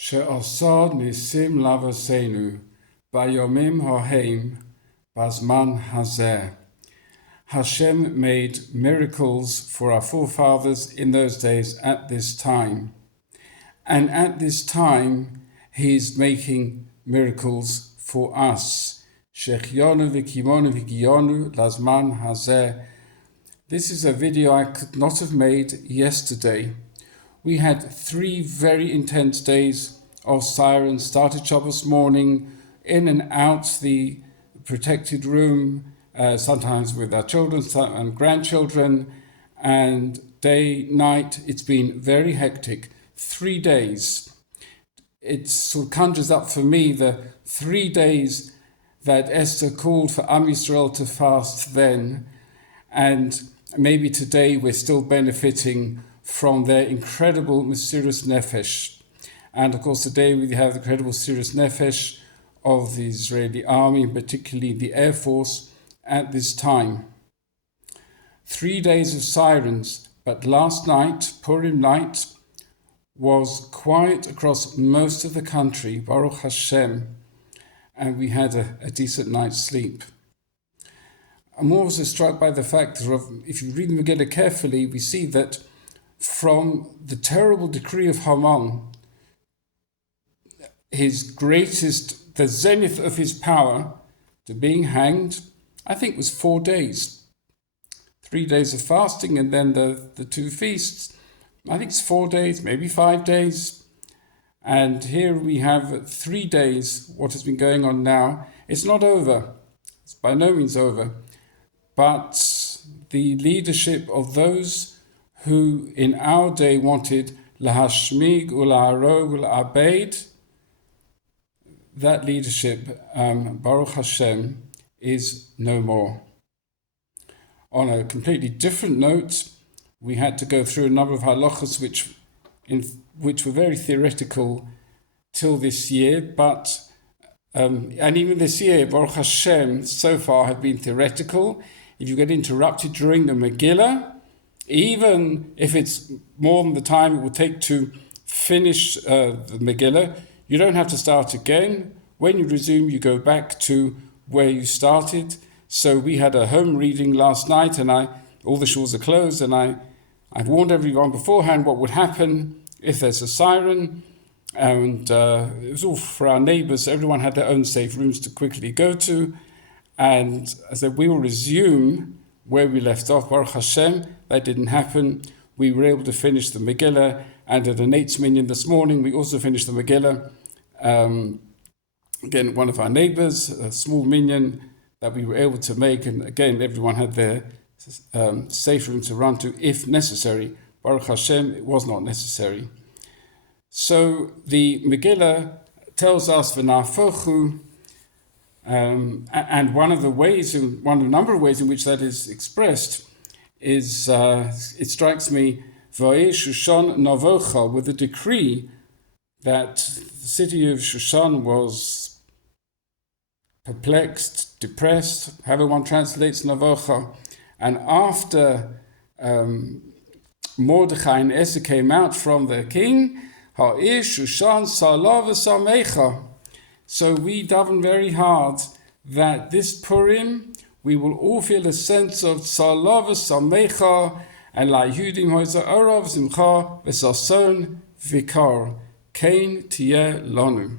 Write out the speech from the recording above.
שעשה ניסים לבסנו ביומim ההם בזמן הזה. Hashem made miracles for our forefathers in those days at this time. And at this time, he is making miracles for us. Shechionu v'kimonu v'giyonu lazman hazeh. This is a video I could not have made yesterday. We had 3 very intense days of sirens. Started Shabbos morning, in and out the protected room, sometimes with our children and grandchildren, and day, night, it's been very hectic. 3 days. It sort of conjures up for me the 3 days that Esther called for Am Yisrael to fast then, and maybe today we're still benefiting from their incredible Mesirus Nefesh. And of course today we have the incredible Mesirus Nefesh of the Israeli army, particularly the Air Force, at this time. 3 days of sirens, but last night, Purim night, was quiet across most of the country, Baruch Hashem, and we had a decent night's sleep. I'm also struck by the fact that if you read the Megillah carefully, we see that from the terrible decree of Haman, his greatest, the zenith of his power, to being hanged, I think was 4 days. 3 days of fasting and then the 2 feasts. I think it's 4 days, maybe 5 days. And here we have 3 days, what has been going on now. It's not over. It's by no means over. But the leadership of those who in our day wanted lahashmig ulaharog ulabeid, that leadership, Baruch Hashem, is no more. On a completely different note, we had to go through a number of halachas which were very theoretical till this year, but and even this year, Baruch Hashem, so far have been theoretical. If you get interrupted during the Megillah, even if it's more than the time it will take to finish the Megillah, you don't have to start again. When you resume, you go back to where you started. So we had a home reading last night, and all the shores are closed, and I'd warned everyone beforehand what would happen if there's a siren, and it was all for our neighbors. Everyone had their own safe rooms to quickly go to, and I said we will resume where we left off. Baruch Hashem, that didn't happen. We were able to finish the Megillah, and at an 8 minyan this morning, we also finished the Megillah. Again, one of our neighbors, a small minyan that we were able to make, and again, everyone had their safe room to run to if necessary. Baruch Hashem, it was not necessary. So the Megillah tells us v'nafochu, and one of the number of ways in which that is expressed is, it strikes me, v'ayeh Shushan navocha, with the decree that the city of Shushan was perplexed, depressed, however one translates navocha. And after Mordechai and Esther came out from their king, ha'ir Shushan salav v'samecha. So we daven very hard that this Purim, we will all feel a sense of salav v'samecha, and la Yehudim hoiza orav simcha v'sason vikar. Kain tieh lanu.